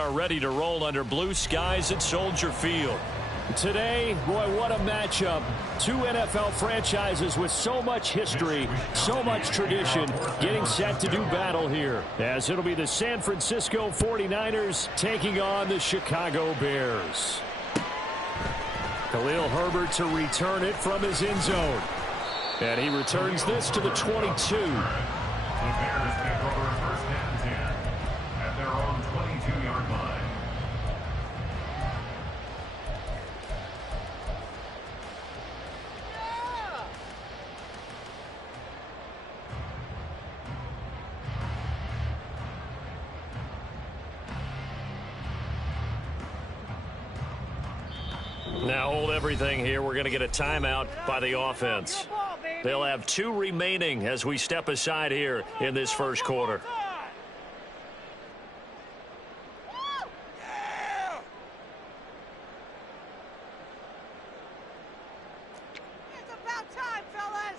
are ready to roll under blue skies at Soldier Field. Today, boy, what a matchup. Two NFL franchises with so much history, so much tradition, getting set to do battle here, as it'll be the San Francisco 49ers taking on the Chicago Bears. Khalil Herbert to return it from his end zone. And he returns this to the 22. The Bears take over first and 10 at their own 22-yard line. Now hold everything here. We're going to get a timeout by the offense. They'll have 2 remaining as we step aside here in this first quarter. It's about time, fellas.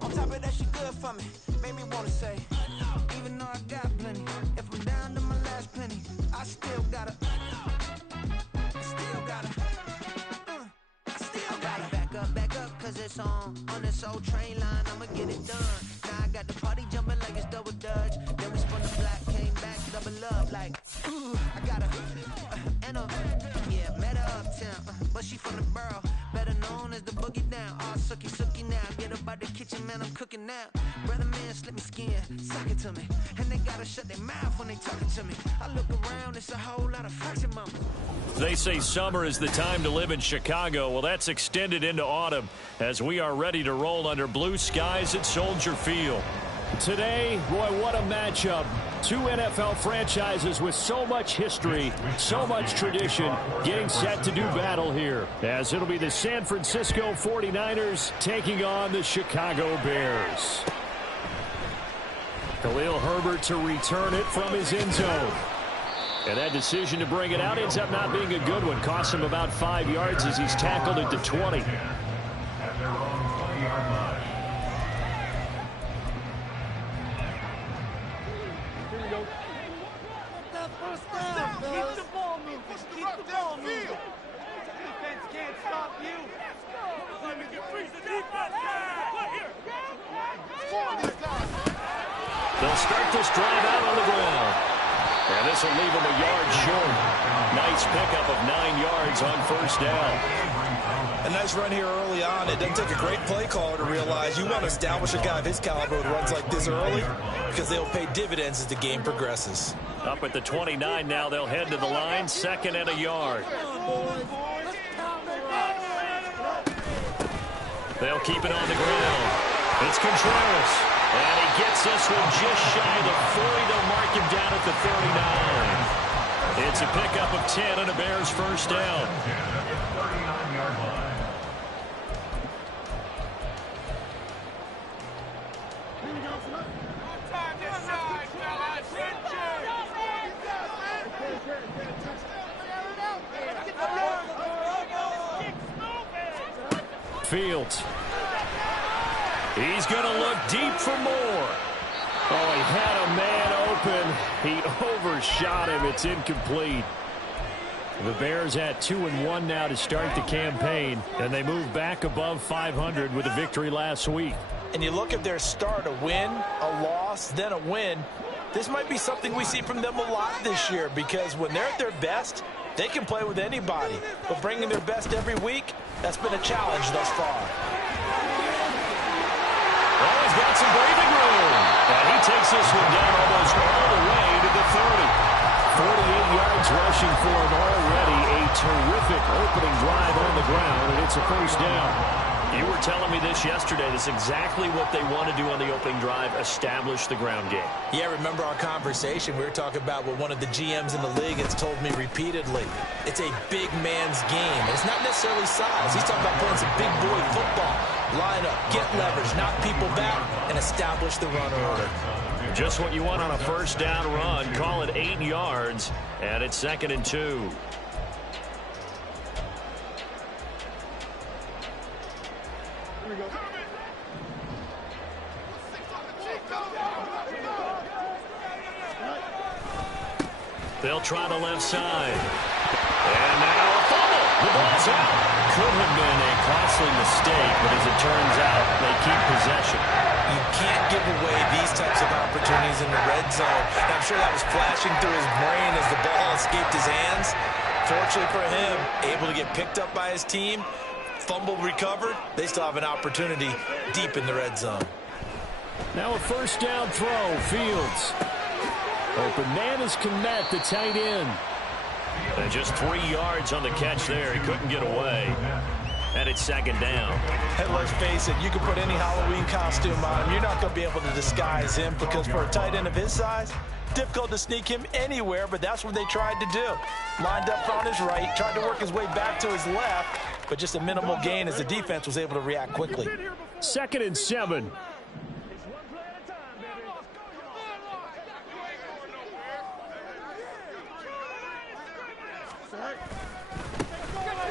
On top of that, she good for me. Made me wanna say, even though I got plenty, if I'm down to my last penny, I still gotta back up, cause it's on this old train line, I'ma get it done. Now I got the party jumping like it's double dutch. Then we spun the block, came back, double up, like, ooh, I got a, yeah, met her uptown, but she from the borough, better known as the boogie down. All sookie now, get up out the kitchen, man, I'm cooking now. Brother man, slip me skin, suck it to me, and they gotta shut their mouth when they talking to me. I look around, it's a whole lot of fraction mama. They say summer is the time to live in Chicago. Well, that's extended into autumn as we are ready to roll under blue skies at Soldier Field. Today, boy, what a matchup. Two NFL franchises with so much history, so much tradition, getting set to do battle here, as it'll be the San Francisco 49ers taking on the Chicago Bears. Khalil Herbert to return it from his end zone. And that decision to bring it out ends up not being a good one. Costs him about 5 yards as he's tackled at the 20. At their own 20-yard line. Keep the ball moving. Keep the ball moving. Defense can't stop you. Let me get free the defense. They'll start this drive out on the ground. And this will leave him a yard short. Nice pickup of 9 yards on first down. A nice run here early on. It doesn't take a great play caller to realize you want to establish a guy of his caliber who runs like this early because they'll pay dividends as the game progresses. Up at the 29 now, they'll head to the line, 2nd and a yard. They'll keep it on the ground. It's Contreras. And he gets this one just shy of the 40. They'll mark him down at the 39. It's a pickup of 10 and a Bears first down. Fields. He's going to look deep for more. Oh, he had a man open. He overshot him. It's incomplete. The Bears at 2-1 now to start the campaign, and they move back above 500 with a victory last week. And you look at their start, a win, a loss, then a win. This might be something we see from them a lot this year because when they're at their best, they can play with anybody. But bringing their best every week, that's been a challenge thus far. Oh, he's got some breathing room. And he takes this one down almost all the way to the 30. 48 yards rushing for him already. A terrific opening drive on the ground, and it's a first down. You were telling me this yesterday. This is exactly what they want to do on the opening drive, establish the ground game. Yeah, remember our conversation? We were talking about what one of the GMs in the league has told me repeatedly. It's a big man's game. And it's not necessarily size. He's talking about playing some big boy football. Line up, get leverage, knock people back, and establish the run order. Just what you want on a first down run. Call it 8 yards, and it's 2nd and 2. They'll try the left side. And now a fumble. The ball's out. Could have been a costly mistake, but as it turns out, they keep possession. You can't give away these types of opportunities in the red zone. Now, I'm sure that was flashing through his brain as the ball escaped his hands. Fortunately for him, able to get picked up by his team, fumble recovered. They still have an opportunity deep in the red zone. Now a first down throw. Fields. Open man is Kmet, the tight end. And just 3 yards on the catch there. He couldn't get away. And it's 2nd down. And let's face it, you can put any Halloween costume on him. You're not going to be able to disguise him because for a tight end of his size, difficult to sneak him anywhere, but that's what they tried to do. Lined up on his right, tried to work his way back to his left, but just a minimal gain as the defense was able to react quickly. 2nd and 7.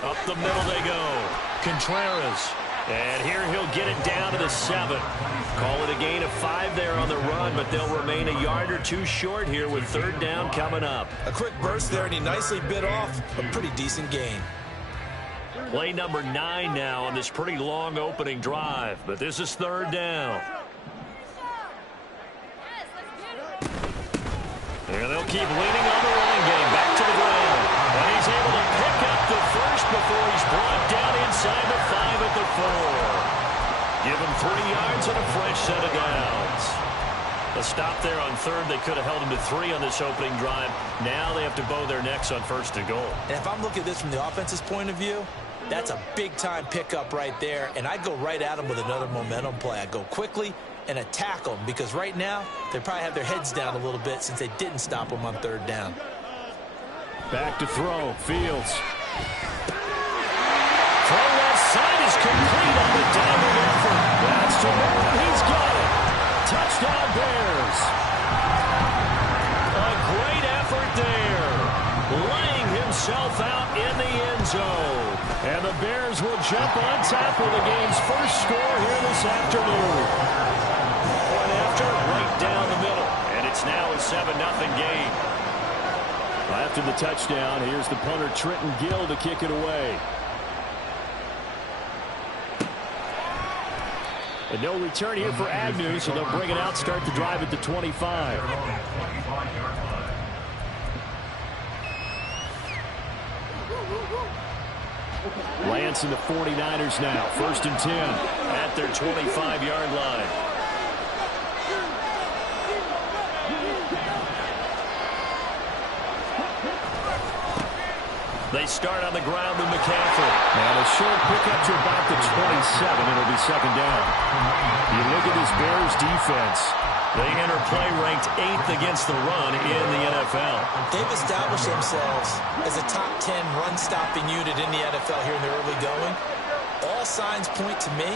Up the middle they go. Contreras. And here he'll get it down to the 7. Call it a gain of 5 there on the run, but they'll remain a yard or 2 short here with 3rd down coming up. A quick burst there, and he nicely bit off a pretty decent gain. Play number 9 now on this pretty long opening drive, but this is 3rd down. And they'll keep leaning on the running game back to the ground. And he's able to pick up the first before he's brought down inside the 5 at the 4. Give him 3 yards and a fresh set of downs. A stop there on 3rd. They could have held him to 3 on this opening drive. Now they have to bow their necks on 1st and goal. And if I'm looking at this from the offense's point of view, that's a big-time pickup right there. And I'd go right at him with another momentum play. I'd go quickly and attack them because right now they probably have their heads down a little bit since they didn't stop them on 3rd down. Back to throw. Fields. Throw left side is complete on the diving effort. That's to Madden. He's got it. Touchdown Bears. A great effort there. Laying himself out in the end zone. And the Bears will jump on top of the game's first score here this afternoon. One after, right down the middle. And it's now a 7-0 game. After the touchdown, here's the punter Trenton Gill to kick it away. And no return here for Agnew, so they'll bring it out, start the drive at the 25. Lance and the 49ers now. 1st and 10 at their 25-yard line. They start on the ground with McCaffrey. And a short pickup to about the 27. It'll be 2nd down. You look at this Bears defense. They enter play ranked 8th against the run in the NFL. They've established themselves as a top 10 run-stopping unit in the NFL here in the early going. All signs point to me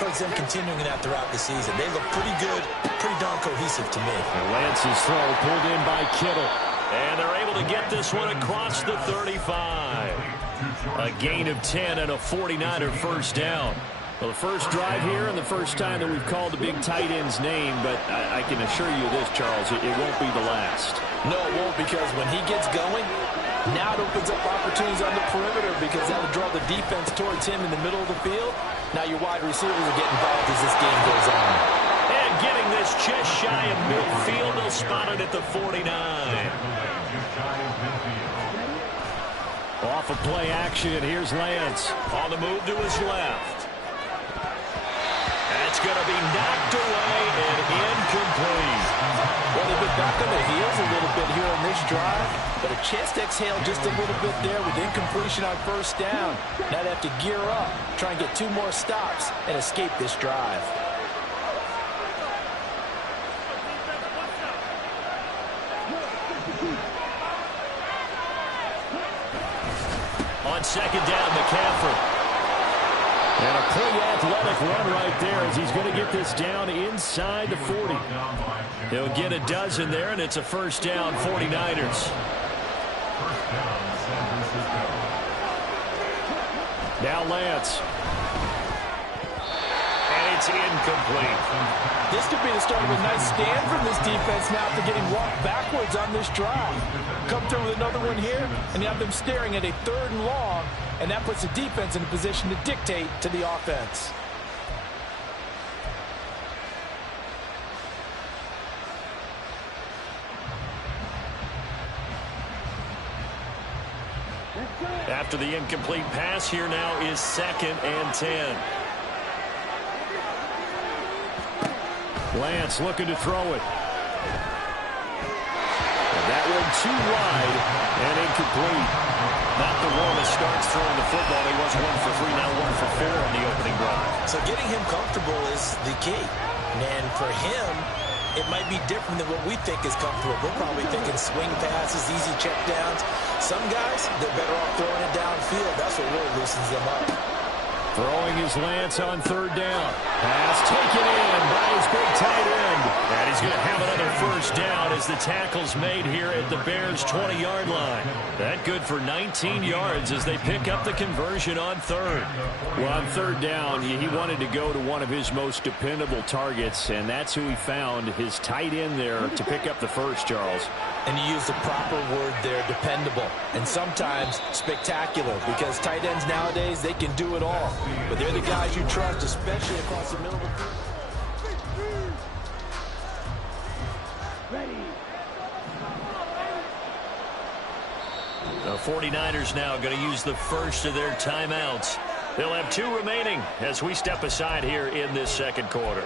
towards them continuing that throughout the season. They look pretty good, pretty darn cohesive to me. And Lance's throw pulled in by Kittle. And they're able to get this one across the 35. A gain of 10 and a 49er first down. Well, the first drive here and the first time that we've called the big tight end's name, but I can assure you this, Charles, it won't be the last. No, it won't, because when he gets going, now it opens up opportunities on the perimeter because that'll draw the defense towards him in the middle of the field. Now your wide receivers will get involved as this game goes on. And getting this just shy of midfield, they'll spot it at the 49. Off of play action, here's Lance. On the move to his left. That's going to be knocked away and incomplete. Well, they've been back on their heels a little bit here on this drive, but a chance to exhale just a little bit there with incompletion on first down. Now they have to gear up, try and get 2 more stops, and escape this drive. On second down, McCaffrey. And a pretty athletic run right there as he's going to get this down inside the 40. He'll get a dozen there, and it's a first down, 49ers. Now Lance. And it's incomplete. This could be the start of a nice stand from this defense now after getting walked backwards on this drive. Come through with another one here, and you have them staring at a 3rd and long, and that puts the defense in a position to dictate to the offense. After the incomplete pass, here now is 2nd and 10. Lance looking to throw it. And that one too wide and incomplete. Not the warmest starts throwing the football. He was 1 for 3, now 1 for 4 on the opening drive. So getting him comfortable is the key. And for him, it might be different than what we think is comfortable. We're probably thinking swing passes, easy checkdowns. Some guys, they're better off throwing it downfield. That's what really loosens them up. Throwing his Lance on 3rd down. Pass taken in by his big tight end. And he's going to have another first down as the tackle's made here at the Bears' 20-yard line. That good for 19 yards as they pick up the conversion on 3rd. Well, on 3rd down, he wanted to go to one of his most dependable targets, and that's who he found, his tight end there, to pick up the first, Charles. And you use the proper word there, dependable. And sometimes spectacular, because tight ends nowadays, they can do it all. But they're the guys you trust, especially across the middle of the field. The 49ers now going to use the first of their timeouts. They'll have 2 remaining as we step aside here in this 2nd quarter.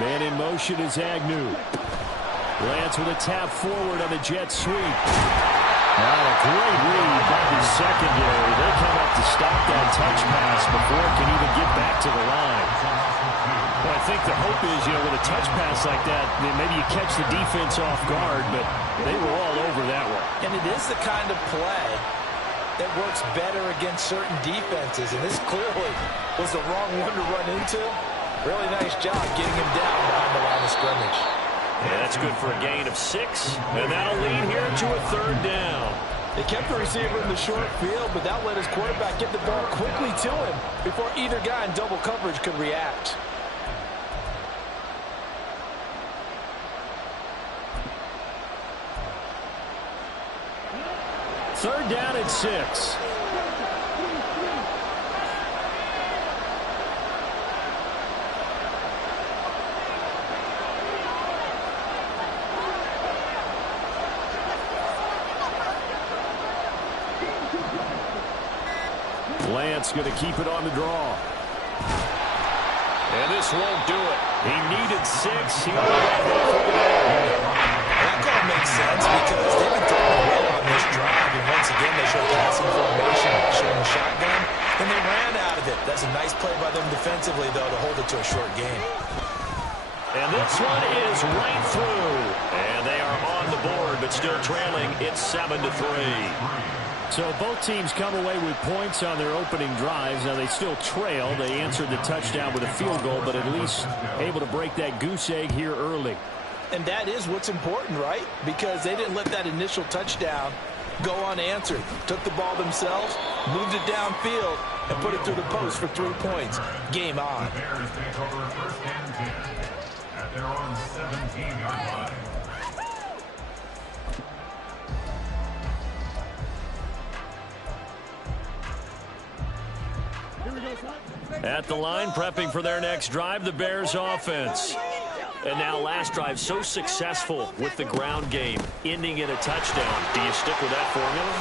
Man in motion is Agnew. Lance with a tap forward on the jet sweep. Now a great read by the secondary. They come up to stop that touch pass before it can even get back to the line. Well, I think the hope is, with a touch pass like that, maybe you catch the defense off guard, but they were all over that one. And it is the kind of play that works better against certain defenses, and this clearly was the wrong one to run into. Really nice job getting him down behind the line of scrimmage. Yeah, that's good for a gain of 6, and that'll lead here to a 3rd down. They kept the receiver in the short field, but that let his quarterback get the ball quickly to him before either guy in double coverage could react. Third down at 6. Lance going to keep it on the draw. And this won't do it. He needed 6. He only got half of it. That call makes sense because they've been throwing well on this drive, and once again they showed passing formation, showing a shotgun, and they ran out of it. That's a nice play by them defensively, though, to hold it to a short game. And this one is right through. And they are on the board, but still trailing. It's 7-3. So both teams come away with points on their opening drives. Now they still trail. They answered the touchdown with a field goal, but at least able to break that goose egg here early. And that is what's important, right? Because they didn't let that initial touchdown go unanswered. Took the ball themselves, moved it downfield, and put it through the post for 3 points. Game on. The Bears take over 1st and 10 at their own 17-yard line. Here we go, son. At the line, prepping for their next drive, the Bears offense. And now last drive so successful with the ground game, ending in a touchdown. Do you stick with that formula?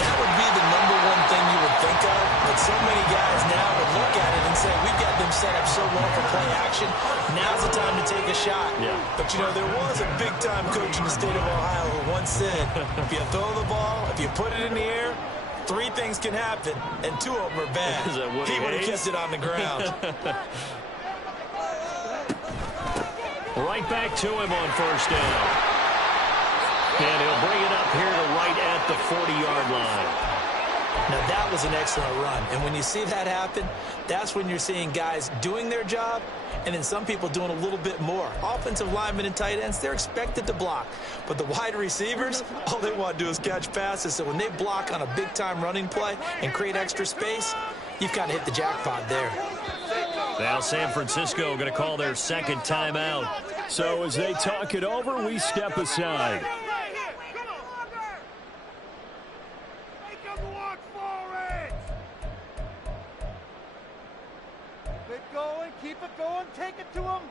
That would be the #1 thing you would think of, but so many guys now would look at it and say, we've got them set up so well for play action, now's the time to take a shot. Yeah. But, you know, there was a big-time coach in the state of Ohio who once said, if you throw the ball, if you put it in the air, 3 things can happen, and 2 of them are bad. He would have kept it on the ground. Right back to him on first down. And he'll bring it up here to right at the 40-yard line. Now, that was an excellent run. And when you see that happen, that's when you're seeing guys doing their job and then some people doing a little bit more. Offensive linemen and tight ends, they're expected to block. But the wide receivers, all they want to do is catch passes. So when they block on a big-time running play and create extra space, you've kind of hit the jackpot there. Now San Francisco going to call their second timeout. So as they talk it over, we step aside. Keep it going. Take it to him.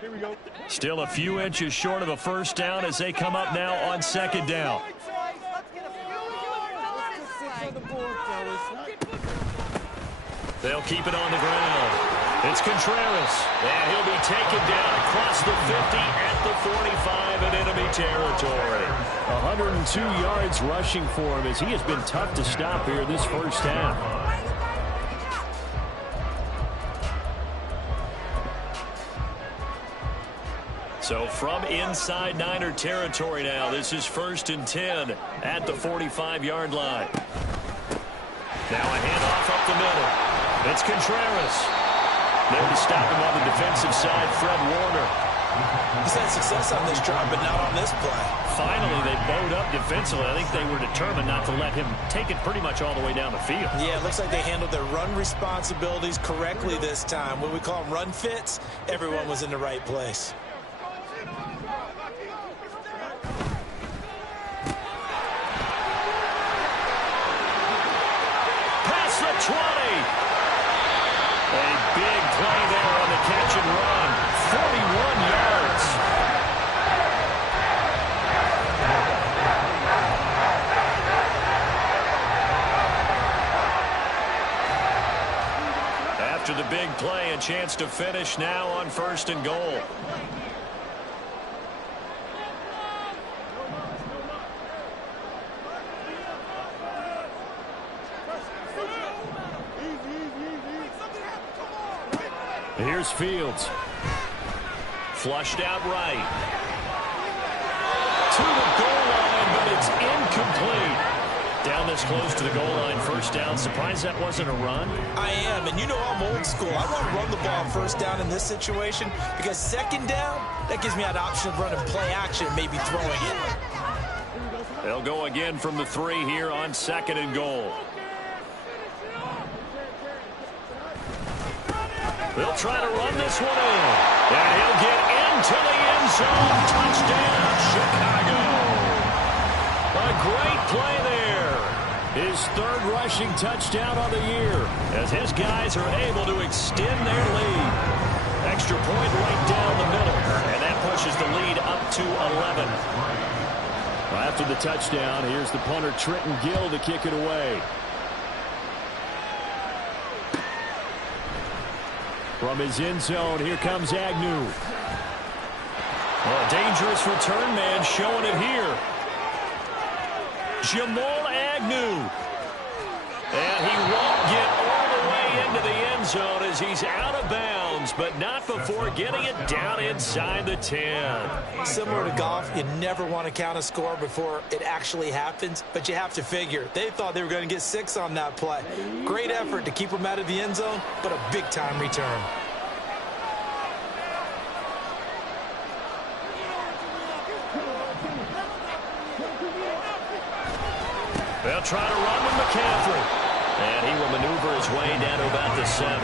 Here we go. Still a few inches short of a first down as they come up now on second down. They'll keep it on the ground. It's Contreras. And he'll be taken down across the 50 at the 45 in enemy territory. 102 yards rushing for him as he has been tough to stop here this first half. So from inside Niner territory now, this is 1st and 10 at the 45-yard line. Now a handoff up the middle. It's Contreras. There to stop him on the defensive side, Fred Warner. He's had success on this drive, but not on this play. Finally, they bowed up defensively. I think they were determined not to let him take it pretty much all the way down the field. Yeah, it looks like they handled their run responsibilities correctly this time. When we call them run fits, everyone was in the right place. Past the 20. A big play there on the catch and run. 41 yards. After the big play, a chance to finish now on 1st and goal. Here's Fields. Flushed out right. To the goal line, but it's incomplete. Down this close to the goal line, first down. Surprised that wasn't a run? I am, and you know I'm old school. I want to run the ball on first down in this situation because second down, that gives me that option of running play action, maybe throwing it. They'll go again from the 3 here on 2nd and goal. They'll try to run this one in. And he'll get into the end zone. Touchdown, Chicago. A great play there. His 3rd rushing touchdown of the year as his guys are able to extend their lead. Extra point right down the middle. And that pushes the lead up to 11. After the touchdown, here's the punter Trenton Gill to kick it away. From his end zone, here comes Agnew. Well, a dangerous return man showing it here. Jamal Agnew. And he won't get all the way into the end zone as he's out of bounds, but not before getting it down inside the 10. Similar to golf, you never want to count a score before it actually happens, but you have to figure. They thought they were going to get 6 on that play. Great effort to keep them out of the end zone, but a big-time return. They'll try to run with McCaffrey. And he will maneuver his way down to about the 7.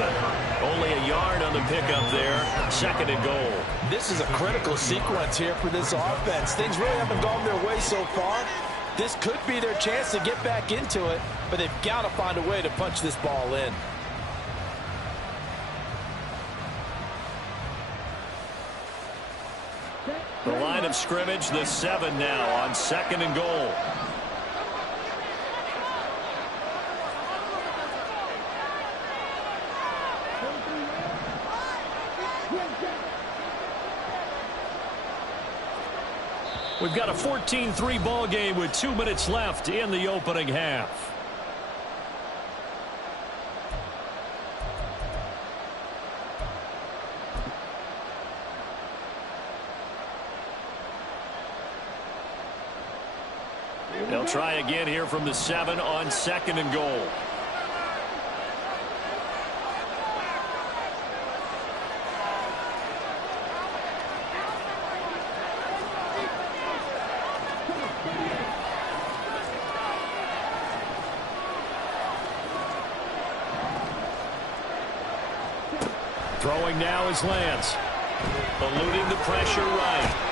Only a yard on the pickup there. 2nd and goal. This is a critical sequence here for this offense. Things really haven't gone their way so far. This could be their chance to get back into it, but they've got to find a way to punch this ball in. The line of scrimmage, the 7 now on 2nd and goal. We've got a 14-3 ball game with 2 minutes left in the opening half. They'll try again here from the 7 on 2nd and goal. Throwing now is Lance. Eluding the pressure right.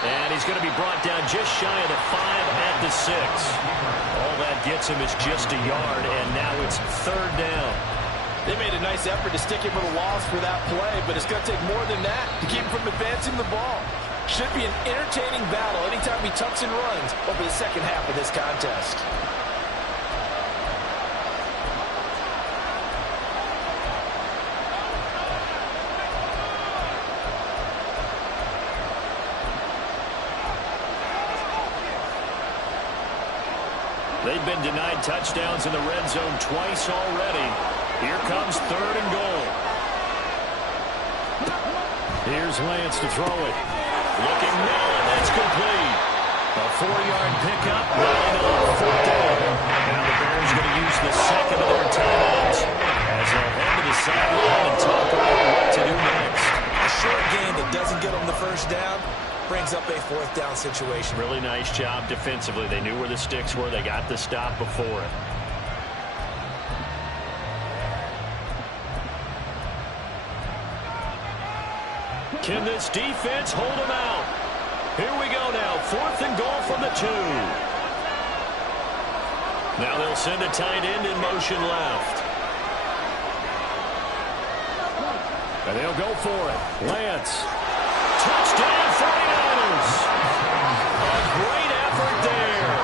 And he's going to be brought down just shy of the 5 at the 6. All that gets him is just a yard, and now it's 3rd down. They made a nice effort to stick him with a loss for that play, but it's going to take more than that to keep him from advancing the ball. Should be an entertaining battle anytime he tucks and runs over the second half of this contest. They've been denied touchdowns in the red zone twice already. Here comes 3rd and goal. Here's Lance to throw it. Looking now, and that's complete. A 4-yard pickup, right off 4th down. Now the Bears going to use the 2nd of their timeouts as they'll head to the sideline and talk about what to do next. A short game that doesn't get them the 1st down brings up a 4th down situation. Really nice job defensively. They knew where the sticks were. They got the stop before it. Can this defense hold them out? Here we go now. 4th and goal from the 2. Now they'll send a tight end in motion left. And they'll go for it. Lance. Touchdown 49ers. A great effort there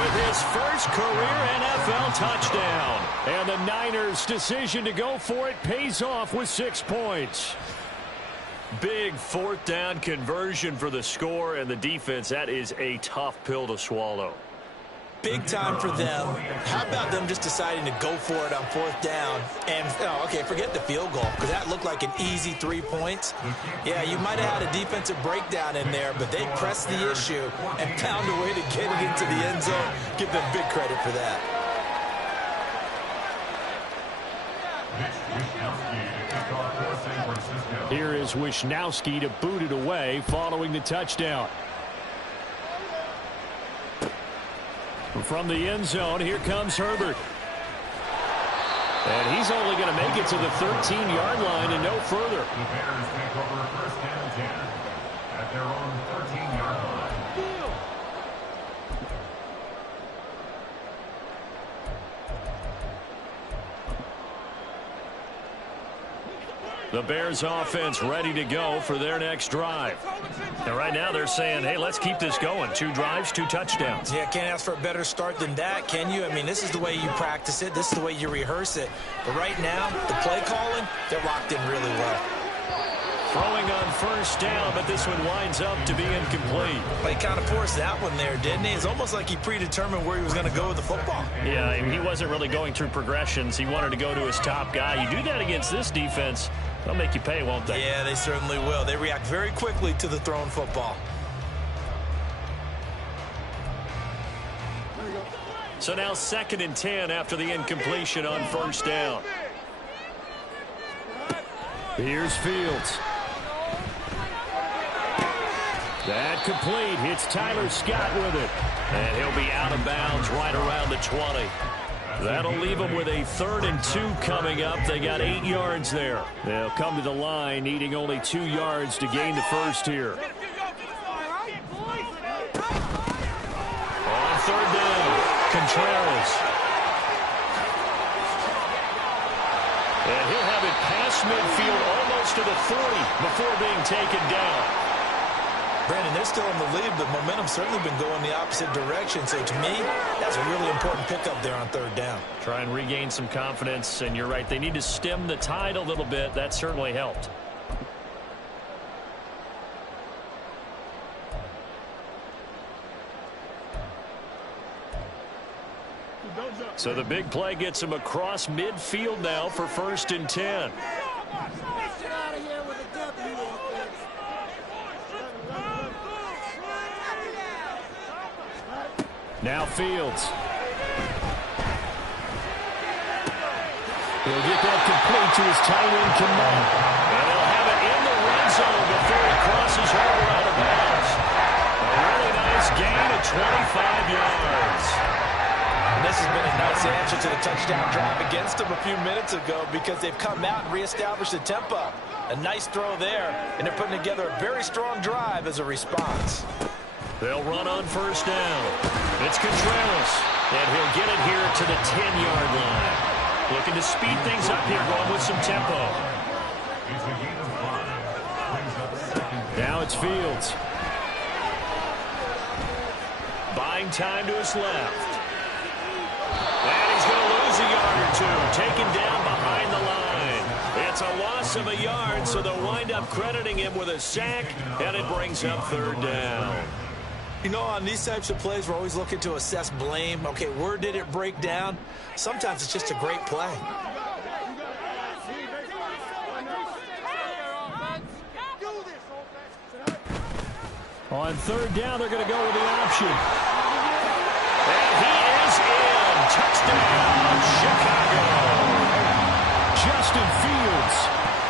with his first career NFL touchdown. And the Niners' decision to go for it pays off with 6 points. Big 4th down conversion for the score, and the defense, that is a tough pill to swallow. Big time for them. How about them just deciding to go for it on 4th down? And, oh, okay, forget the field goal, because that looked like an easy 3 points. Yeah, you might have had a defensive breakdown in there, but they pressed the issue and found a way to get it into the end zone. Give them big credit for that. Here is Wisnowski to boot it away following the touchdown. From the end zone, here comes Herbert. And he's only going to make it to the 13-yard line and no further. The Bears take over 1st and 10 at their own 13-yard line. The Bears offense ready to go for their next drive. And right now they're saying, hey, let's keep this going. 2 drives, 2 touchdowns. Yeah, can't ask for a better start than that, can you? I mean, this is the way you practice it. This is the way you rehearse it. But right now, the play calling, they're locked in really well. Throwing on 1st down, but this one winds up to be incomplete. Well, he kind of forced that one there, didn't he? It's almost like he predetermined where he was going to go with the football. Yeah, he wasn't really going through progressions. He wanted to go to his top guy. You do that against this defense, they'll make you pay, won't they? Yeah, they certainly will. They react very quickly to the thrown football. So now 2nd and 10 after the incompletion on 1st down. Here's Fields. That complete. It's Tyler Scott with it. And he'll be out of bounds right around the 20. That'll leave them with a 3rd and 2 coming up. They got 8 yards there. They'll come to the line needing only 2 yards to gain the first here. On 3rd down, Contreras. And he'll have it past midfield almost to the 40 before being taken down. Brandon, they're still in the lead, but momentum's certainly been going the opposite direction. So to me, that's a really important pickup there on third down. Try and regain some confidence, and you're right. They need to stem the tide a little bit. That certainly helped. So the big play gets him across midfield now for 1st and 10. Now Fields. He'll get that complete to his tight end, Kamal. And he'll have it in the red zone before he crosses over out of bounds. A really nice gain of 25 yards. And this has been a nice answer to the touchdown drive against them a few minutes ago because they've come out and reestablished the tempo. A nice throw there, and they're putting together a very strong drive as a response. They'll run on 1st down. It's Contreras, and he'll get it here to the 10-yard line. Looking to speed things up here, going with some tempo. Now it's Fields. Buying time to his left. And he's going to lose a yard or two, taken down behind the line. It's a loss of a yard, so they'll wind up crediting him with a sack, and it brings up 3rd down. You know, on these types of plays, we're always looking to assess blame. Okay, where did it break down? Sometimes it's just a great play. On 3rd down, they're going to go with the option. And he is in. Touchdown, Chicago. Justin Fields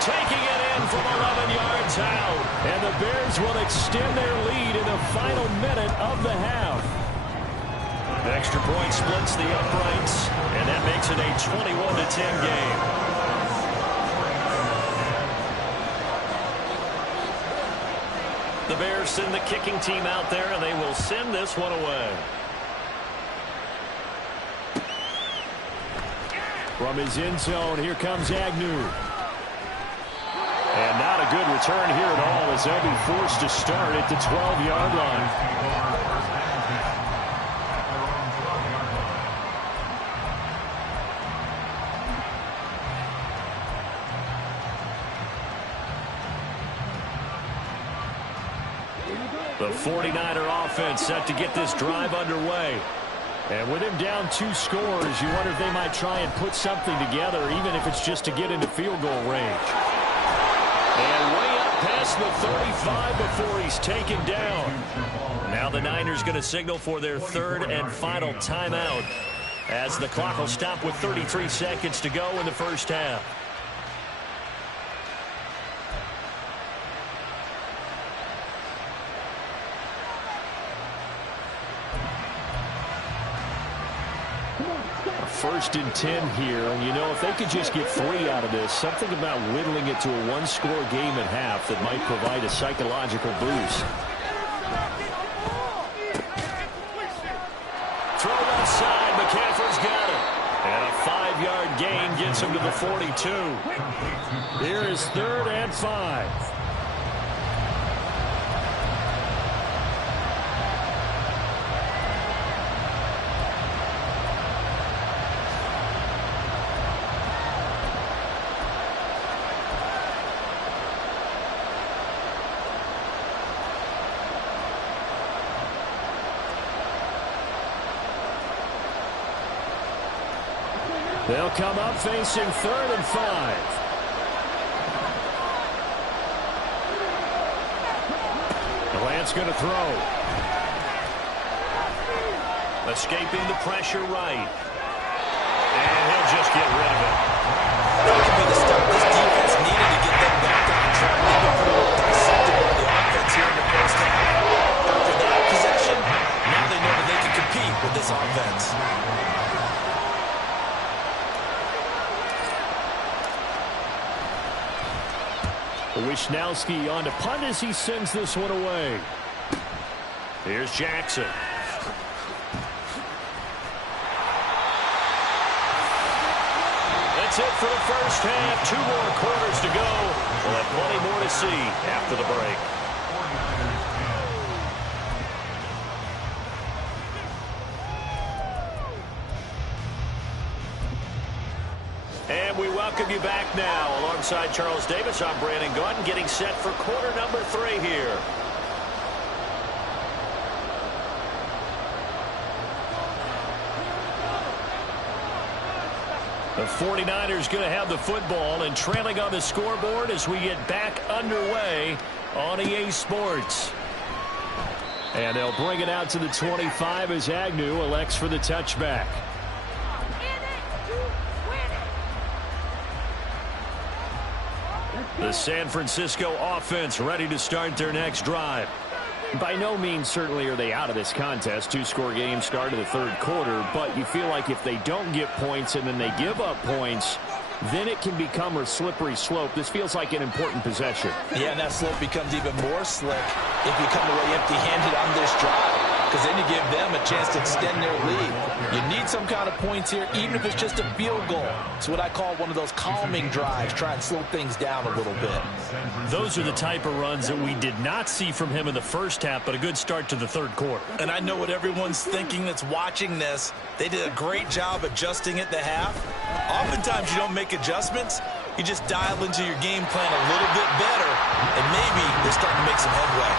taking it in from 11 yards out. And the Bears will extend their lead in the final minute of the half. The extra point splits the uprights, and that makes it a 21-10 game. The Bears send the kicking team out there, and they will send this one away. From his end zone, here comes Agnew. And not a good return here at all as they'll be forced to start at the 12-yard line. The 49er offense set to get this drive underway. And with him down 2 scores, you wonder if they might try and put something together, even if it's just to get into field goal range. And way up past the 35 before he's taken down. Now the Niners going to signal for their 3rd and final timeout as the clock will stop with 33 seconds to go in the first half. First and 10 here, and you know, if they could just get 3 out of this, something about whittling it to a 1-score game at half that might provide a psychological boost. Throw left side, McCaffrey's got it. And a 5-yard gain gets him to the 42. Here is 3rd and 5. They'll come up facing 3rd and 5. Lance going to throw. Escaping the pressure right. And he'll just get rid of it. That could be the stuff this defense needed to get them back on track. They've been pretty dissected by the offense here in the first half. After that possession, now they know that they can compete with this offense. Wishnowski on to punt as he sends this one away. Here's Jackson. That's it for the first half. 2 more quarters to go. We'll have plenty more to see after the break. welcome you back now. Alongside Charles Davis, I'm Brandon Gunn, getting set for quarter number 3 here. The 49ers going to have the football and trailing on the scoreboard as we get back underway on EA Sports. And they'll bring it out to the 25 as Agnew elects for the touchback. The San Francisco offense ready to start their next drive. By no means certainly are they out of this contest. 2-score game start of the third quarter, but you feel like if they don't get points and then they give up points, then it can become a slippery slope. This feels like an important possession. Yeah, and that slope becomes even more slick if you come away empty-handed on this drive, because then you give them a chance to extend their lead. You need some kind of points here, even if it's just a field goal. It's what I call one of those calming drives, try and slow things down a little bit. Those are the type of runs that we did not see from him in the first half, but a good start to the third quarter. And I know what everyone's thinking that's watching this. They did a great job adjusting at the half. Oftentimes you don't make adjustments. You just dial into your game plan a little bit better, and maybe they're starting to make some headway.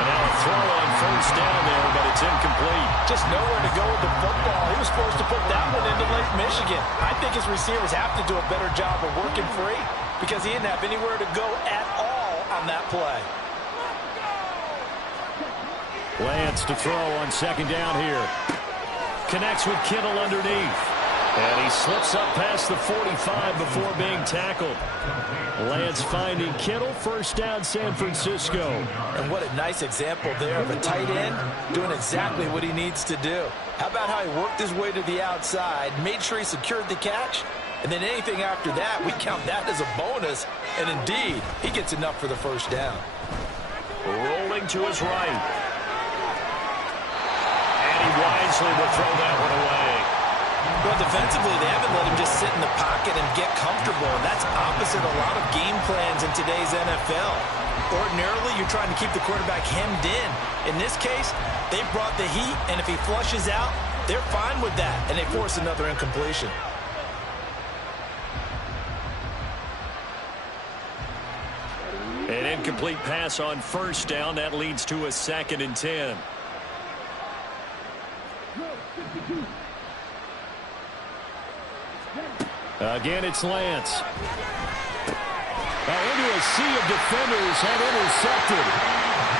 And now a throw on first down there, but it's incomplete. Just nowhere to go with the football. He was forced to put that one into Lake Michigan. I think his receivers have to do a better job of working free because he didn't have anywhere to go at all on that play. Lance to throw on second down here. Connects with Kittle underneath. And he slips up past the 45 before being tackled. Lance finding Kittle, first down San Francisco. And what a nice example there of a tight end doing exactly what he needs to do. How about how he worked his way to the outside, made sure he secured the catch, and then anything after that, we count that as a bonus. And indeed, he gets enough for the first down. Rolling to his right. And he wisely will throw that one away. Well, defensively, they haven't let him just sit in the pocket and get comfortable, and that's opposite a lot of game plans in today's NFL. Ordinarily, you're trying to keep the quarterback hemmed in. In this case, they brought the heat, and if he flushes out, they're fine with that, and they force another incompletion. An incomplete pass on first down. That leads to a 2nd and 10. Again, it's Lance. Into a sea of defenders have intercepted.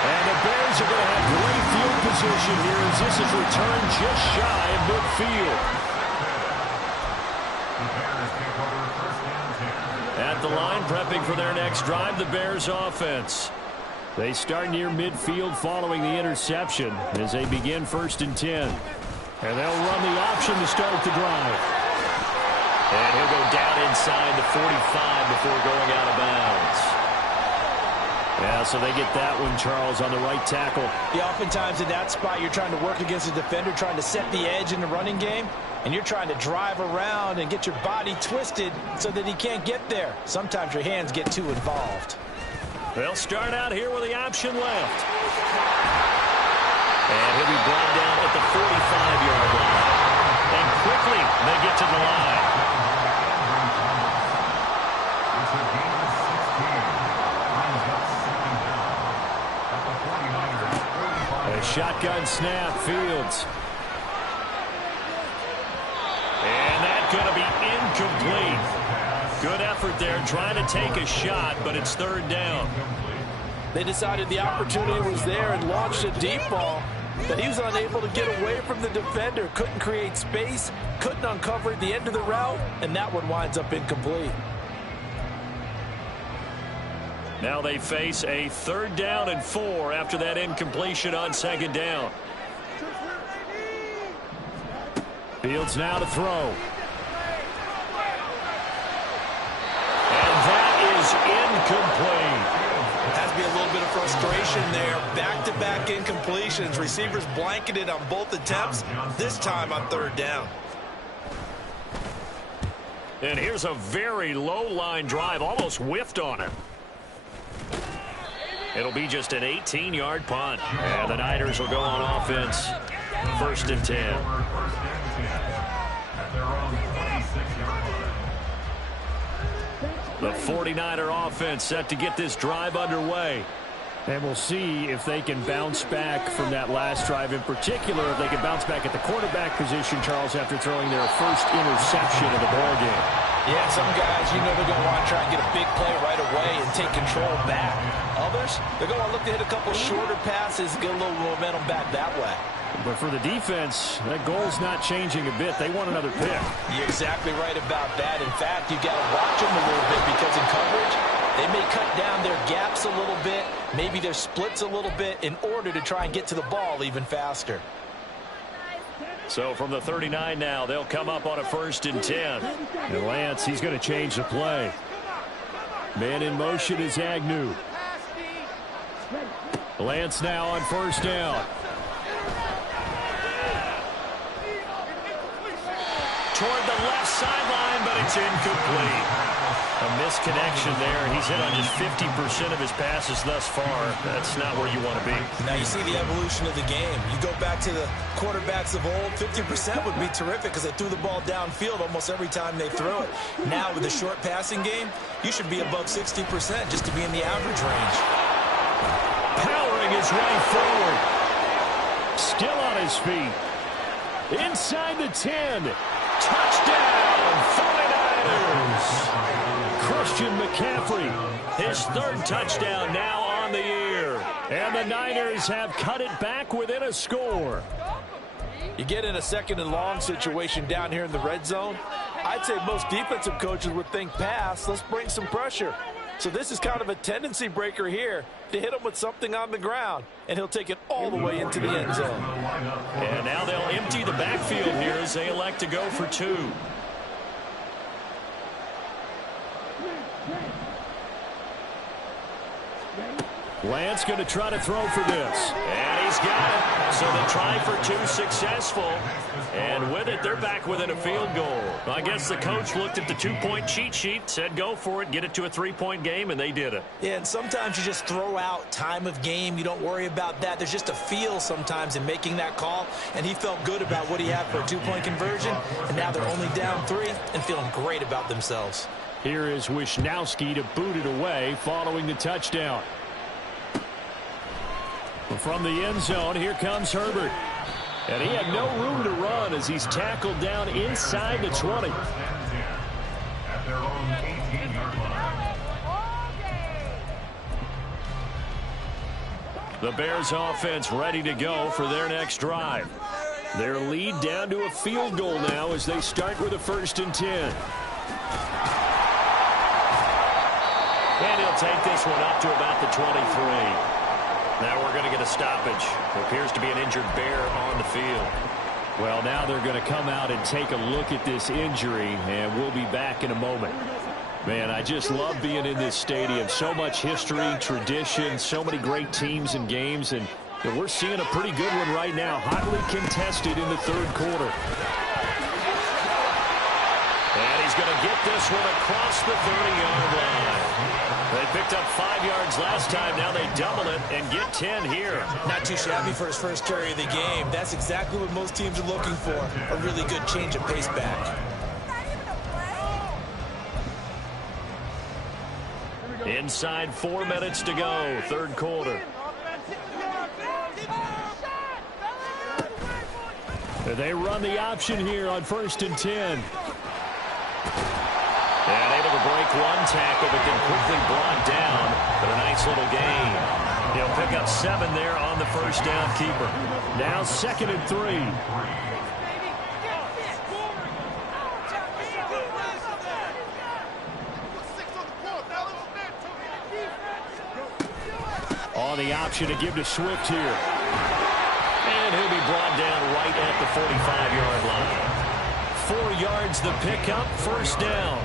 And the Bears are going to have great field position here as this is returned just shy of midfield. At the line, prepping for their next drive, the Bears offense. They start near midfield following the interception as they begin 1st and 10. And they'll run the option to start the drive. And he'll go down inside the 45 before going out of bounds. Yeah, so they get that one, Charles, on the right tackle. Yeah, oftentimes in that spot, you're trying to work against a defender, trying to set the edge in the running game, and you're trying to drive around and get your body twisted so that he can't get there. Sometimes your hands get too involved. They'll start out here with the option left. And he'll be brought down at the 45-yard line. And quickly, they get to the line. A shotgun snap, Fields. And that's going to be incomplete. Good effort there, trying to take a shot, but it's 3rd down. They decided the opportunity was there and launched a deep ball, but he was unable to get away from the defender, couldn't create space, couldn't uncover the end of the route, and that one winds up incomplete. Now they face a 3rd down and 4 after that incompletion on 2nd down. Fields now to throw. And that is incomplete. Has to be a little bit of frustration there. Back-to-back incompletions. Receivers blanketed on both attempts, this time on 3rd down. And here's a very low-line drive, almost whiffed on it. It'll be just an 18-yard punt. And the Niners will go on offense. 1st and 10. 1st and 10 at their own 26-yard line. The 49er offense set to get this drive underway. And we'll see if they can bounce back from that last drive. In particular, if they can bounce back at the quarterback position, Charles, after throwing their first interception of the ballgame. Yeah, some guys, you know they're going to want to try and get a big play right away and take control back. Others, they're going to look to hit a couple shorter passes, get a little momentum back that way. But for the defense, that goal's not changing a bit. They want another pick. You're exactly right about that. In fact, you got to watch them a little bit because in coverage, they may cut down their gaps a little bit, maybe their splits a little bit in order to try and get to the ball even faster. So from the 39 now, they'll come up on a 1st and 10. And Lance, he's going to change the play. Man in motion is Agnew. Lance now on 1st down. Toward the left sideline, but it's incomplete. A misconnection there. He's hit on just 50% of his passes thus far. That's not where you want to be. Now you see the evolution of the game. You go back to the quarterbacks of old, 50% would be terrific because they threw the ball downfield almost every time they threw it. Now with the short passing game, you should be above 60% just to be in the average range. Powering his way forward. Still on his feet. Inside the 10. Touchdown, 49ers. Christian McCaffrey, his 3rd touchdown now on the year. And the Niners have cut it back within a score. You get in a 2nd and long situation down here in the red zone. I'd say most defensive coaches would think pass. Let's bring some pressure. So this is kind of a tendency breaker here to hit him with something on the ground. And he'll take it all the way into the end zone. And now they'll empty the backfield here as they elect to go for 2. Lance going to try to throw for this. And he's got it. So the try for 2 successful. And with it, they're back within a field goal. I guess the coach looked at the 2-point cheat sheet, said go for it, get it to a 3-point game, and they did it. Yeah, and sometimes you just throw out time of game. You don't worry about that. There's just a feel sometimes in making that call. And he felt good about what he had for a 2-point conversion. And now they're only down 3 and feeling great about themselves. Here is Wisnowski to boot it away following the touchdown. From the end zone, here comes Herbert. And he had no room to run as he's tackled down inside the 20. At their own 18-yard line. The Bears offense ready to go for their next drive. Their lead down to a field goal now as they start with a 1st and 10. And he'll take this one up to about the 23. Now we're going to get a stoppage. There appears to be an injured Bear on the field. Well, now they're going to come out and take a look at this injury, and we'll be back in a moment. Man, I just love being in this stadium. So much history, tradition, so many great teams and games, and we're seeing a pretty good one right now, hotly contested in the 3rd quarter. And he's going to get this one across the 30-yard line. They picked up 5 yards last time. Now they double it and get 10 here. Not too shabby for his first carry of the game. That's exactly what most teams are looking for. A really good change of pace back. Inside 4 minutes to go, 3rd quarter. They run the option here on 1st and 10. And able to break one tackle, but then quickly brought down. But a nice little gain. He'll pick up 7 there on the 1st down keeper. Now 2nd and 3. On the option to give to Swift here. And he'll be brought down right at the 45-yard line. 4 yards the pickup, 1st down.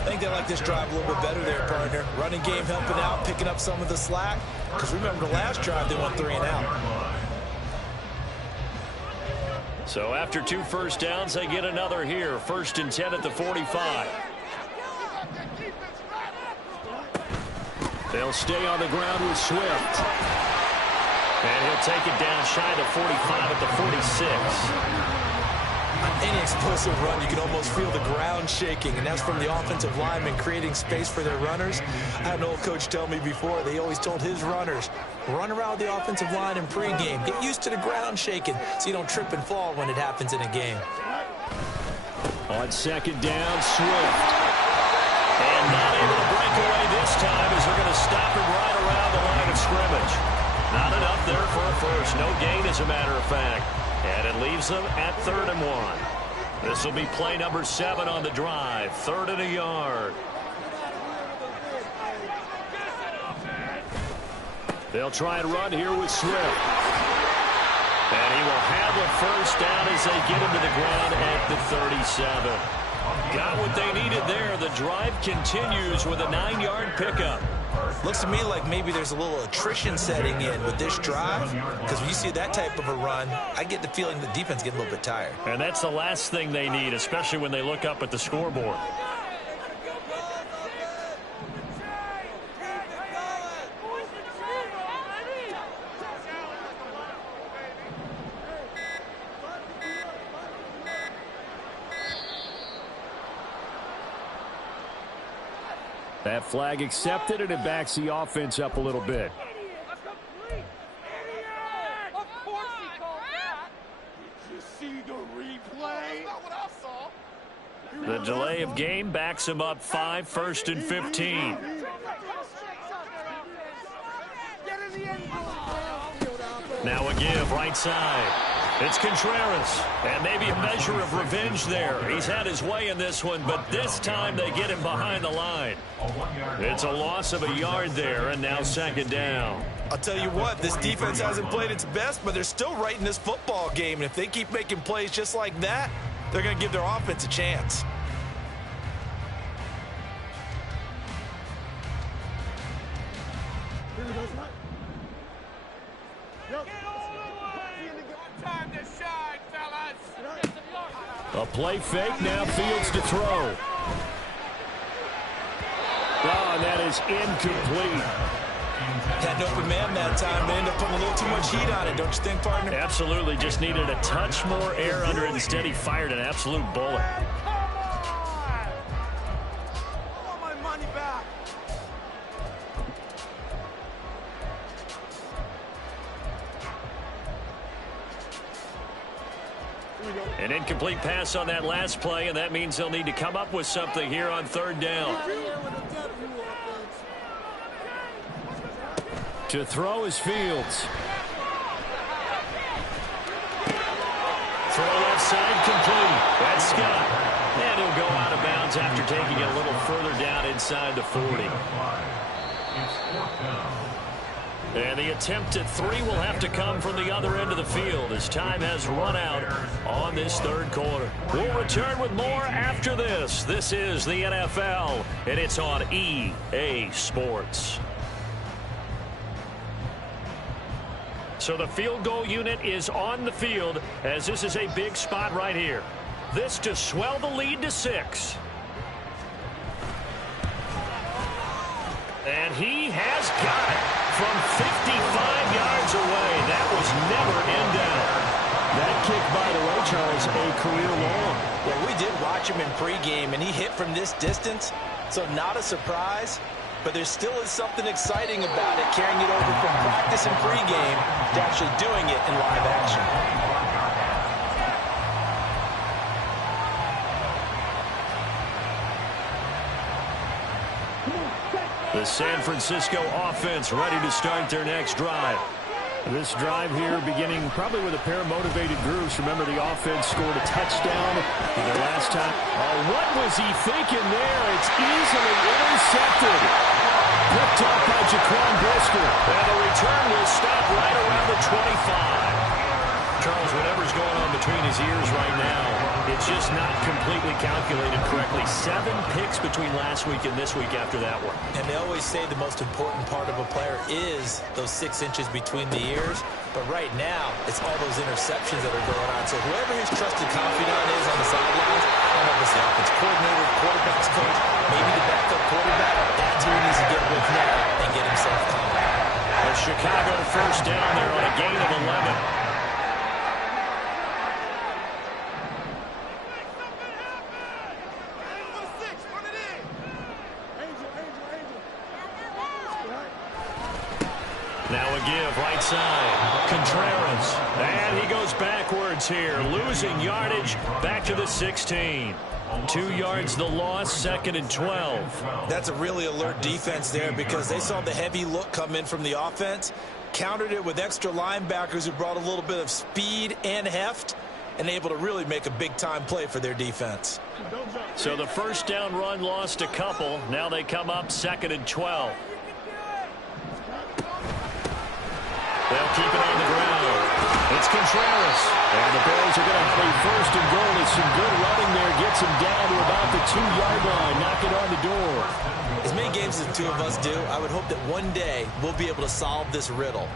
I think they like this drive a little bit better there, partner. Running game helping out, picking up some of the slack. Because remember, the last drive, they went 3 and out. So after 2 first downs, they get another here. 1st and 10 at the 45. They'll stay on the ground with Swift. And he'll take it down shy of the 45 at the 46. Any explosive run, you can almost feel the ground shaking, and that's from the offensive linemen creating space for their runners. I had an old coach tell me before, they always told his runners, run around the offensive line in pregame. Get used to the ground shaking so you don't trip and fall when it happens in a game. On second down, Swift. And not able to break away this time as they're going to stop him right around the line of scrimmage. Not enough there for a first. No gain, as a matter of fact. And it leaves them at 3rd and 1. This will be play number 7 on the drive. 3rd and a yard. They'll try and run here with Swift. And he will have a first down as they get him to the ground at the 37. Got what they needed there. The drive continues with a 9-yard pickup. Looks to me like maybe there's a little attrition setting in with this drive, because when you see that type of a run, I get the feeling the defense getting a little bit tired. And that's the last thing they need, especially when they look up at the scoreboard. That flag accepted, and it backs the offense up a little bit. Of course he called that. Did you see the replay? That's not what I saw. The delay of game backs him up 5, 1st and 15. Now a give right side. It's Contreras, and maybe a measure of revenge there. He's had his way in this one, but this time they get him behind the line. It's a loss of a yard there, and now 2nd down. I'll tell you what, this defense hasn't played its best, but they're still right in this football game. And if they keep making plays just like that, they're going to give their offense a chance. A play fake, now Fields to throw. Oh, and that is incomplete. Had an open man that time, but ended up putting a little too much heat on it, don't you think, partner? Absolutely, just needed a touch more air under it. Instead, he fired an absolute bullet. I want my money back. An incomplete pass on that last play, and that means they'll need to come up with something here on 3rd down. To throw is Fields. Throw left side complete. That's Scott. And he'll go out of bounds after taking it a little further down inside the 40. And the attempt at 3 will have to come from the other end of the field as time has run out on this 3rd quarter. We'll return with more after this. This is the NFL, and it's on EA Sports. So the field goal unit is on the field as this is a big spot right here. This to swell the lead to 6. And he has got it from 55 yards away. That was never in doubt. That kick, by the way, Charles, a career long. Well, we did watch him in pregame, and he hit from this distance, so not a surprise. But there still is something exciting about it, carrying it over from practice and pregame to actually doing it in live action. The San Francisco offense ready to start their next drive. This drive here beginning probably with a pair of motivated groups. Remember, the offense scored a touchdown in their last time. Oh, what was he thinking there? It's easily intercepted. Picked up by Jaquan Brisker. And the return will stop right around the 25. Charles, whatever's going on between his ears right now, it's just not completely calculated correctly. 7 picks between last week and this week after that one. And they always say the most important part of a player is those 6 inches between the ears. But right now, it's all those interceptions that are going on. So whoever his trusted confidant is on the sidelines, I don't know if it's the offense coordinator, quarterback's coach, maybe the backup quarterback, that's who he needs to get with now and get himself calm. A Chicago first down there on a gain of 11. Now a give, right side. Contreras. And he goes backwards here, losing yardage back to the 16. 2 yards the loss, 2nd and 12. That's a really alert defense there because they saw the heavy look come in from the offense, countered it with extra linebackers who brought a little bit of speed and heft, and able to really make a big-time play for their defense. So the first down run lost a couple. Now they come up 2nd and 12. They'll keep it on the ground. It's Contreras. And the Bears are going to have a 1st and goal. It's some good running there. Gets him down to about the 2-yard line. Knock it on the door. As many games as the two of us do, I would hope that one day we'll be able to solve this riddle.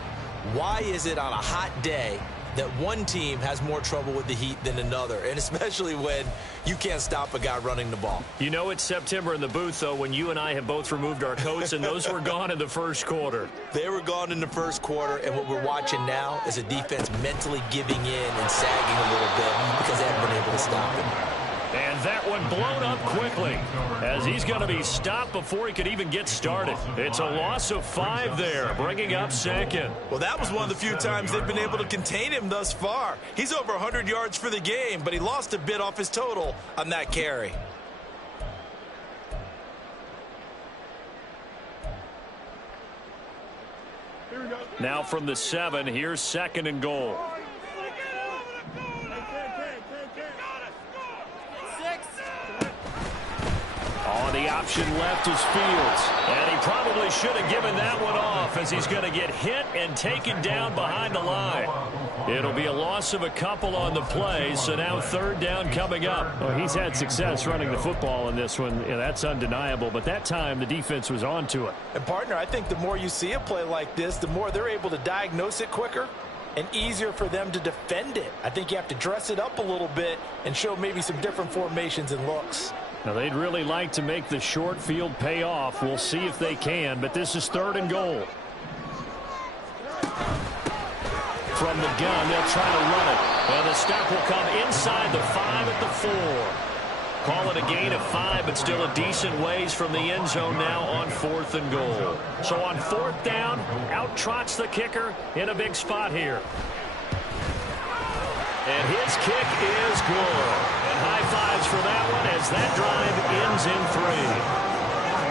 Why is it on a hot day that one team has more trouble with the heat than another, and especially when you can't stop a guy running the ball? You know it's September in the booth, though, when you and I have both removed our coats, and those were gone in the first quarter. They were gone in the first quarter, and what we're watching now is a defense mentally giving in and sagging a little bit because they haven't been able to stop him. And that one blown up quickly as he's going to be stopped before he could even get started. It's a loss of 5 there, bringing up 2nd. Well, that was one of the few times they've been able to contain him thus far. He's over 100 yards for the game, but he lost a bit off his total on that carry. Now from the 7, here's 2nd and goal. Oh, the option left is Fields. And he probably should have given that one off as he's going to get hit and taken down behind the line. It'll be a loss of a couple on the play, so now 3rd down coming up. Well, he's had success running the football in this one. Yeah, that's undeniable, but that time the defense was on to it. And, partner, I think the more you see a play like this, the more they're able to diagnose it quicker and easier for them to defend it. I think you have to dress it up a little bit and show maybe some different formations and looks. Now, they'd really like to make the short field pay off. We'll see if they can, but this is 3rd and goal. From the gun, they'll try to run it. Well, the stop will come inside the 5 at the 4. Call it a gain of 5, but still a decent ways from the end zone now on 4th and goal. So on 4th down, out trots the kicker in a big spot here. And his kick is good. And high fives for that one as that drive ends in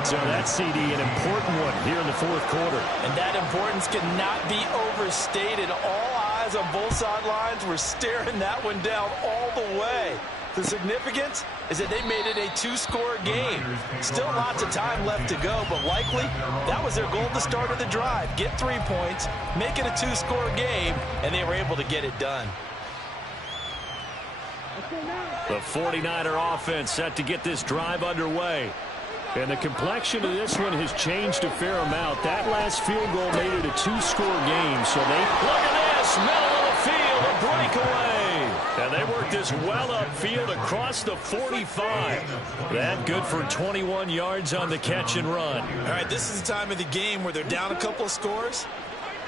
3. So that CD, an important one here in the 4th quarter. And that importance cannot be overstated. All eyes on both sidelines were staring that one down all the way. The significance is that they made it a 2-score game. Still lots of time left to go, but likely that was their goal at the start of the drive. Get 3 points, make it a 2-score game, and they were able to get it done. The 49er offense set to get this drive underway. And the complexion of this one has changed a fair amount. That last field goal made it a 2-score game. So they look at this, middle of the field, a breakaway. And they work this well upfield across the 45. That good for 21 yards on the catch and run. All right, this is the time of the game where they're down a couple of scores,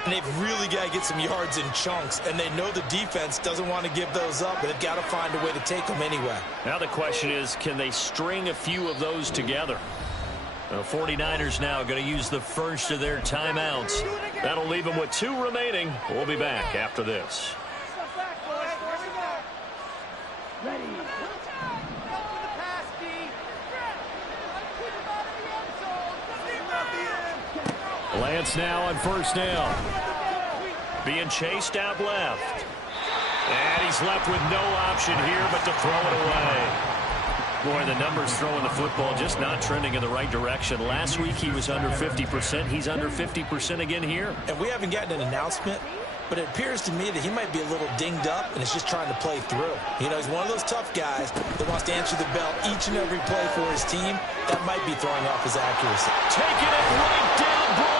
and they've really got to get some yards in chunks, and they know the defense doesn't want to give those up, but they've got to find a way to take them anyway. Now the question is, can they string a few of those together? The 49ers now going to use the first of their timeouts. That'll leave them with 2 remaining. We'll be back after this. Lance now on 1st down. Being chased out left. And he's left with no option here but to throw it away. Boy, the numbers throwing the football just not trending in the right direction. Last week he was under 50%. He's under 50% again here. And we haven't gotten an announcement, but it appears to me that he might be a little dinged up and is just trying to play through. You know, he's one of those tough guys that wants to answer the bell each and every play for his team. That might be throwing off his accuracy. Taking it right down Broadway.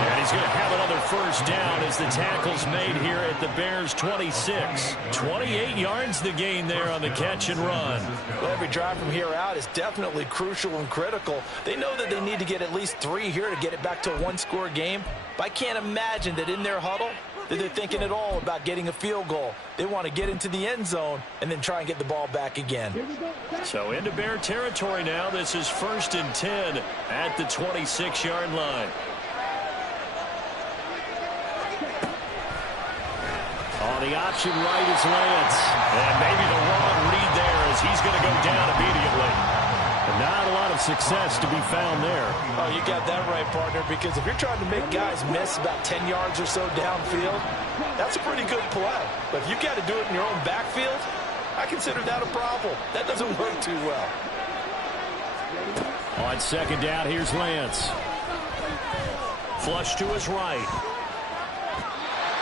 And he's going to have another 1st down as the tackle's made here at the Bears' 26. 28 yards the gain there on the catch and run. Well, every drive from here out is definitely crucial and critical. They know that they need to get at least 3 here to get it back to a 1-score game. But I can't imagine that in their huddle that they're thinking at all about getting a field goal. They want to get into the end zone and then try and get the ball back again. So into Bear territory now. This is 1st and 10 at the 26-yard line. On the option right is Lance. And maybe the wrong read there as he's going to go down immediately. And not a lot of success to be found there. Oh, you got that right, partner, because if you're trying to make guys miss about 10 yards or so downfield, that's a pretty good play. But if you've got to do it in your own backfield, I consider that a problem. That doesn't work too well. On second down, here's Lance. Flush to his right.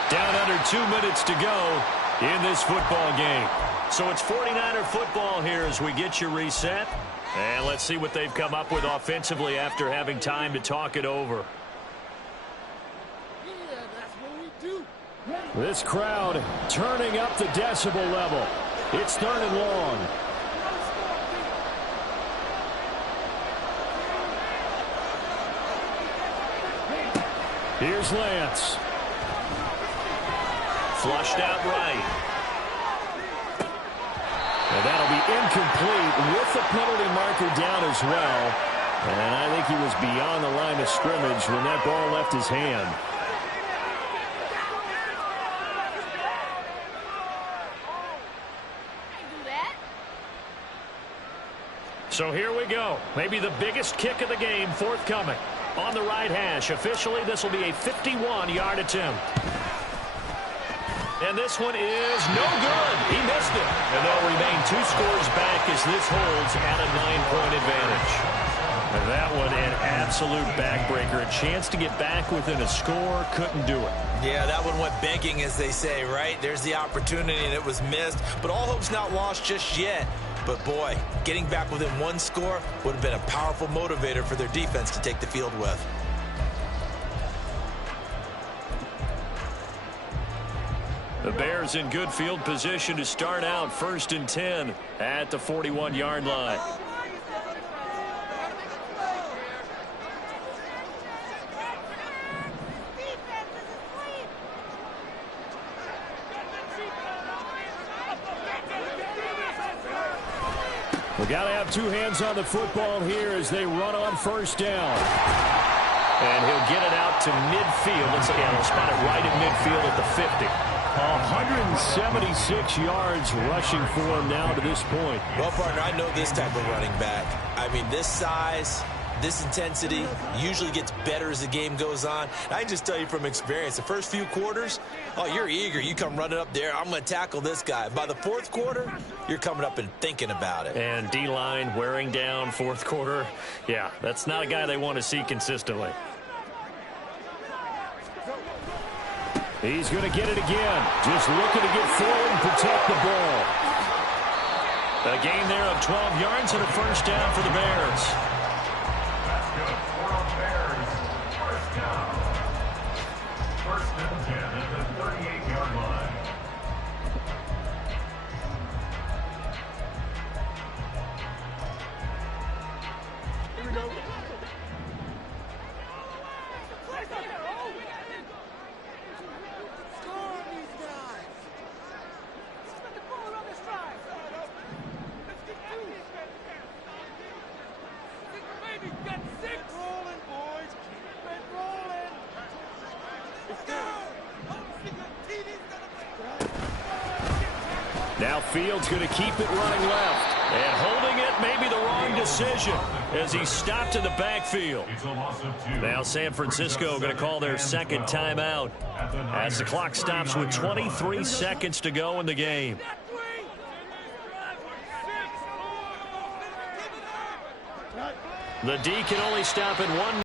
Down under 2 minutes to go in this football game. So it's 49er football here as we get you reset. And let's see what they've come up with offensively after having time to talk it over. This crowd turning up the decibel level. It's 3rd and long. Here's Lance. Flushed out right. And that'll be incomplete with the penalty marker down as well. And I think he was beyond the line of scrimmage when that ball left his hand. So here we go. Maybe the biggest kick of the game forthcoming. On the right hash. Officially, this will be a 51-yard attempt. And this one is no good. He missed it. And they'll remain 2 scores back as this holds at a 9-point advantage. And that one an absolute backbreaker. A chance to get back within a score. Couldn't do it. Yeah, that one went begging, as they say, right? There's the opportunity, and it was missed. But all hope's not lost just yet. But, boy, getting back within 1 score would have been a powerful motivator for their defense to take the field with. The Bears in good field position to start out 1st and 10 at the 41-yard line. We got to have 2 hands on the football here as they run on 1st down. And he'll get it out to midfield. Let's see, he'll spot it right at midfield at the 50. 176 yards rushing for him now to this point. Well, partner, I know this type of running back. I mean, this size, this intensity usually gets better as the game goes on. I can just tell you from experience, the first few quarters, oh, you're eager. You come running up there, I'm going to tackle this guy. By the 4th quarter, you're coming up and thinking about it. And D-line wearing down 4th quarter. Yeah, that's not a guy they want to see consistently. He's going to get it again. Just looking to get forward and protect the ball. A gain there of 12 yards and a 1st down for the Bears. That's good for the Bears. 1st down. 1st and 10 at the 38-yard line. Here we go. Now Fields going to keep it running left. And holding it may be the wrong decision as he stopped in the backfield. Now San Francisco going to call their 2nd timeout as the clock stops with 23 seconds to go in the game. The D can only stop at 1.